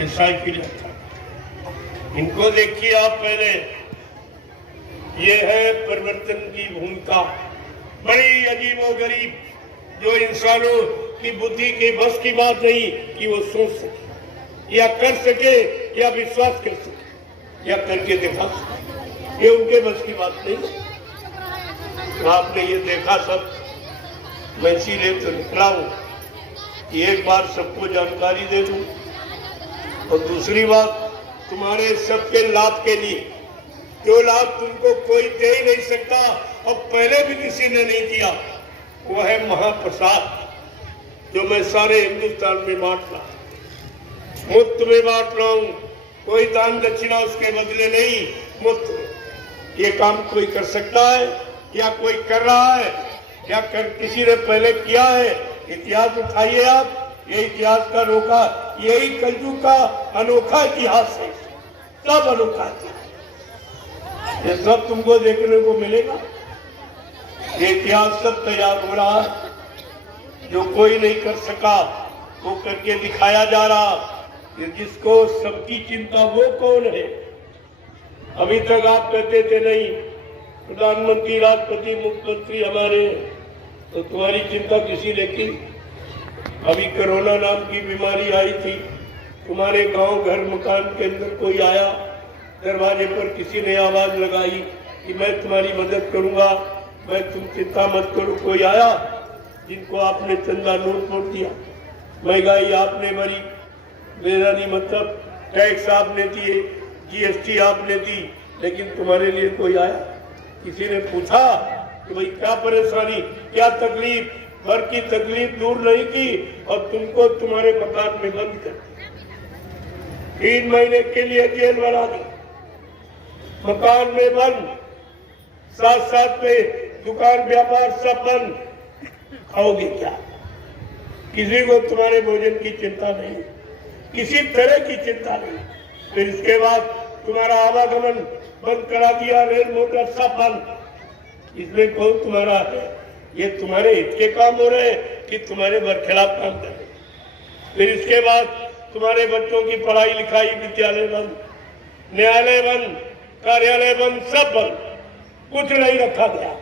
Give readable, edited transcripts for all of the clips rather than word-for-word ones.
ये साइकिल था। इनको देखिए आप पहले, ये है परिवर्तन की भूमिका, बड़ी अजीबोगरीब, जो इंसानों की बुद्धि के बस की बात नहीं कि वो सोच सके या कर सके या विश्वास कर सके या करके दिखा सके, ये उनके बस की बात नहीं। आपने ये देखा सब, मैं इसीलिए तो निकला हूं कि एक बार सबको जानकारी दे दूं, और दूसरी बात तुम्हारे सबके लाभ के लिए, जो लाभ तुमको कोई दे ही नहीं सकता और पहले भी किसी ने नहीं दिया, वो है महाप्रसाद, जो मैं सारे हिंदुस्तान में बांट रहा हूं, मुफ्त में बांट रहा हूं, कोई दान दक्षिणा उसके बदले नहीं, मुफ्त में। ये काम कोई कर सकता है या कोई कर रहा है या कर किसी ने पहले किया है? इतिहास उठाइए आप, ये इतिहास का रोका, यही कलयुग का अनोखा इतिहास है, सब अनोखा इतिहास, ये सब तुमको देखने को मिलेगा। ये इतिहास सब तैयार हो रहा है, जो कोई नहीं कर सका वो करके दिखाया जा रहा। ये जिसको सबकी चिंता वो कौन है? अभी तक आप कहते थे नहीं प्रधानमंत्री, राष्ट्रपति, मुख्यमंत्री हमारे, तो तुम्हारी चिंता किसी ने की? अभी कोरोना नाम की बीमारी आई थी, तुम्हारे गांव घर मकान के अंदर कोई आया, दरवाजे पर किसी ने आवाज लगाई कि मैं तुम्हारी मदद करूंगा, मैं तुम चिंता मत करो? कोई आया? जिनको आपने चंदा नोट दिया, महंगाई आपने भरी, मेरा नहीं मतलब टैक्स आपने दिए, जीएसटी आपने दी, लेकिन तुम्हारे लिए कोई आया? किसी ने पूछा कि भाई क्या परेशानी, क्या तकलीफ? भर की तकलीफ दूर नहीं की और तुमको तुम्हारे मकान में बंद कर दिया, 3 महीने के लिए जेल बना दी, मकान में बंद, साथ साथ में दुकान व्यापार सब बंद। खाओगे क्या? किसी को तुम्हारे भोजन की चिंता नहीं, किसी तरह की चिंता नहीं। फिर इसके बाद तुम्हारा आवागमन बंद करा दिया, रेल मोटर सब बंद। इसमें कौन तुम्हारा है? ये तुम्हारे हित के काम हो रहे हैं कि तुम्हारे बरखिलाफ काम कर रहे? फिर इसके बाद तुम्हारे बच्चों की पढ़ाई लिखाई, विद्यालय बंद, न्यायालय बंद, कार्यालय बंद, सब बंद, कुछ नहीं रखा गया।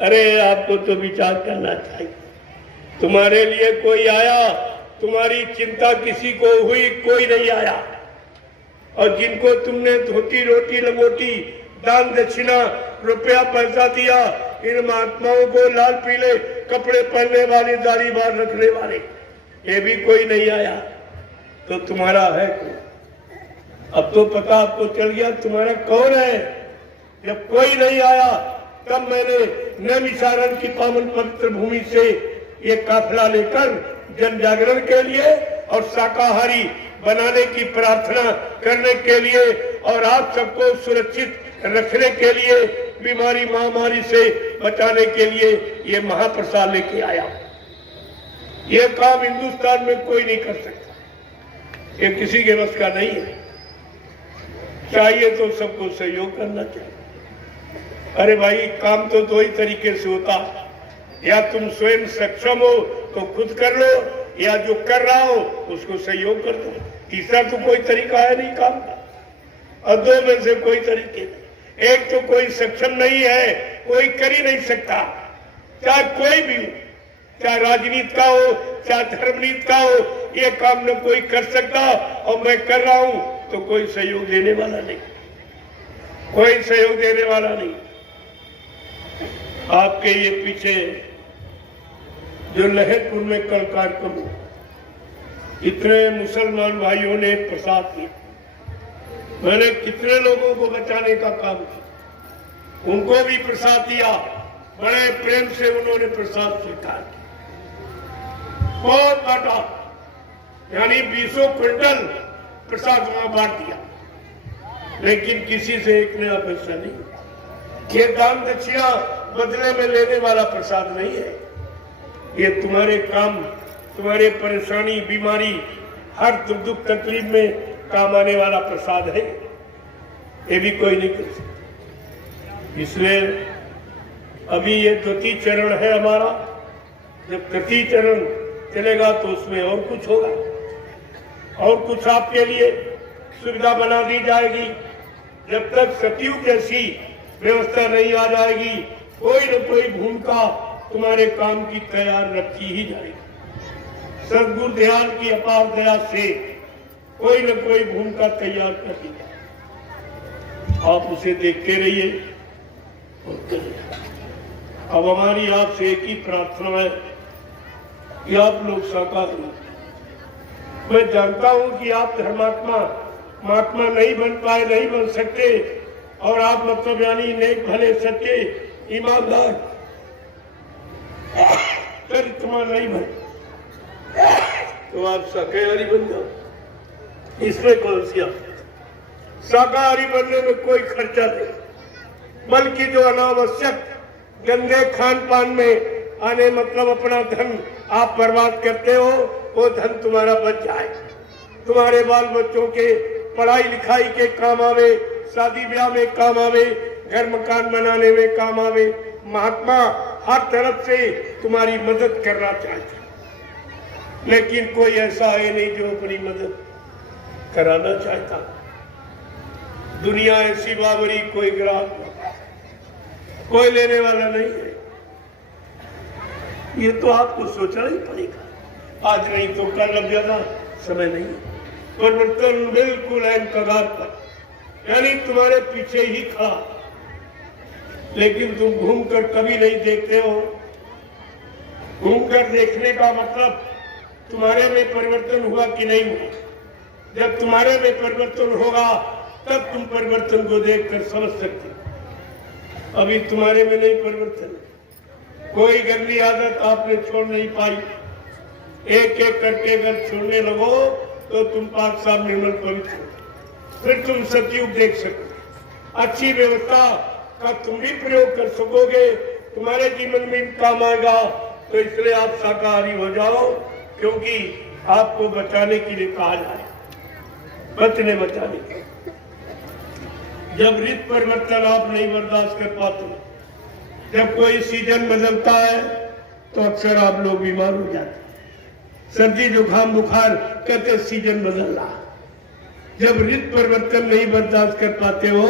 अरे आपको तो विचार करना चाहिए, तुम्हारे लिए कोई आया? तुम्हारी चिंता किसी को हुई? कोई नहीं आया। और जिनको तुमने धोती रोटी लंगोटी, दान दक्षिणा, रुपया पैसा दिया, इन महात्माओं को लाल पीले कपड़े पहनने वाले, दाढ़ी बाल रखने वाले, ये भी कोई नहीं आया, तो तुम्हारा है कौन? अब तो पता आपको चल गया तुम्हारा कौन है। जब कोई नहीं आया तब मैंने नैमिषारण्य की पावन पवित्र भूमि से ये काफिला लेकर जन जागरण के लिए और शाकाहारी बनाने की प्रार्थना करने के लिए और आप सबको सुरक्षित रखने के लिए, बीमारी महामारी से बचाने के लिए ये महाप्रसाद लेके आया। ये काम हिंदुस्तान में कोई नहीं कर सकता, ये किसी के बस का नहीं है। चाहिए तो सबको सहयोग करना चाहिए। अरे भाई काम तो 2 ही तरीके से होता, या तुम स्वयं सक्षम हो तो खुद कर लो, या जो कर रहा हो उसको सहयोग कर दो। तीसरा तो कोई तरीका है नहीं काम का, और 2 में से कोई तरीके नहीं। एक तो कोई सक्षम नहीं है, कोई कर ही नहीं सकता, चाहे कोई भी हो, चाहे राजनीति का हो, चाहे धर्मनीति का हो, ये काम न कोई कर सकता। और मैं कर रहा हूं तो कोई सहयोग देने वाला नहीं, कोई सहयोग देने वाला नहीं। आपके ये पीछे जो लहरपुर में कल कार्यक्रम हुआ, इतने मुसलमान भाइयों ने प्रसाद किया, मैंने कितने लोगों को बचाने का काम किया, उनको भी प्रसाद दिया, बड़े प्रेम से उन्होंने प्रसाद स्वीकार किया, बहुत बांटा, यानी 20 क्विंटल प्रसाद वहां बांट दिया, लेकिन किसी से एक नया पैसा नहीं। ये दान दक्षिणा बदले में लेने वाला प्रसाद नहीं है, ये तुम्हारे काम, तुम्हारे परेशानी, बीमारी, हर दुख तकलीफ में काम आने वाला प्रसाद है, ये भी कोई नहीं कर सकता। इसलिए अभी ये द्वितीय चरण है हमारा, जब तृतीय चरण चलेगा तो उसमें और कुछ होगा। और कुछ आपके लिए सुविधा बना दी जाएगी। जब तक सतयुग जैसी व्यवस्था नहीं आ जाएगी, कोई न कोई भूमिका तुम्हारे काम की तैयार रखी ही जाएगी। सद्गुरु ध्यान की अपार दया से कोई न कोई भूमिका तैयार कर दी जाए, आप उसे देखते रहिए और करिए। अब हमारी आपसे एक ही प्रार्थना है कि आप लोग साकार हो। मैं जानता हूं कि आप धर्मात्मा महात्मा नहीं बन पाए, नहीं बन सकते, और आप मतलब यानी नेक भले सच्चे ईमानदार चरित्रवान नहीं बन, तो आप शाकाहारी बन जाओ। इसमें कौन सी शाकाहारी बनने में कोई खर्चा नहीं, बल्कि जो अनावश्यक गंदे खान पान में आने मतलब अपना धन आप बर्बाद करते हो, वो धन तुम्हारा बच जाए, तुम्हारे बाल बच्चों के पढ़ाई लिखाई के काम आवे, शादी ब्याह में काम आवे, घर मकान बनाने में काम आवे। महात्मा हर तरफ से तुम्हारी मदद करना चाहता, लेकिन कोई ऐसा है नहीं जो अपनी मदद कराना चाहता। दुनिया ऐसी बाबरी, कोई ग्राहक कोई लेने वाला नहीं है। ये तो आपको सोचना ही पड़ेगा, आज नहीं तो कल लग जाना, समय नहीं। परिवर्तन बिल्कुल है कगार पर, यानी तुम्हारे पीछे ही खड़ा, लेकिन तुम घूमकर कभी नहीं देखते हो। घूमकर देखने का मतलब तुम्हारे में परिवर्तन हुआ कि नहीं हुआ। जब तुम्हारे में परिवर्तन होगा तब तुम परिवर्तन को देखकर समझ सकते हो। अभी तुम्हारे में नहीं परिवर्तन, कोई गंदी आदत आपने छोड़ नहीं पाई। एक एक करके अगर छोड़ने लगो तो तुम पाक साहब निर्मल पवित्र, फिर तुम सतयुग देख सकोगे, अच्छी व्यवस्था का तुम भी प्रयोग कर सकोगे, तुम्हारे जीवन में काम आएगा। तो इसलिए आप शाकाहारी हो जाओ, क्योंकि आपको बचाने के लिए कहा जाए, बचने बचाने के। जब ऋतु परिवर्तन आप नहीं बर्दाश्त कर पाते, जब कोई सीजन बदलता है तो अक्सर आप लोग बीमार हो जाते, सर्दी जुकाम बुखार, कहते सीजन बदल रहा। जब ऋतु परिवर्तन नहीं बर्दाश्त कर पाते हो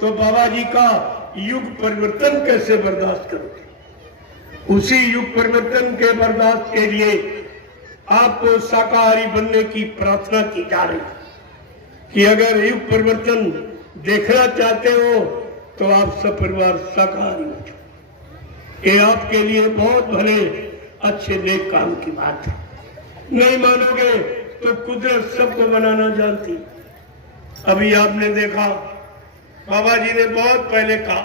तो बाबा जी का युग परिवर्तन कैसे बर्दाश्त करोगे। उसी युग परिवर्तन के बर्दाश्त के लिए आपको शाकाहारी बनने की प्रार्थना की जा रही है कि अगर युग परिवर्तन देखना चाहते हो तो आप सब परिवार शाकाहारी हो जाओ। ये आपके लिए बहुत भले अच्छे नेक काम की बात है। नहीं मानोगे तो कुदरत सबको बनाना जानती। अभी आपने देखा बाबा जी ने बहुत पहले कहा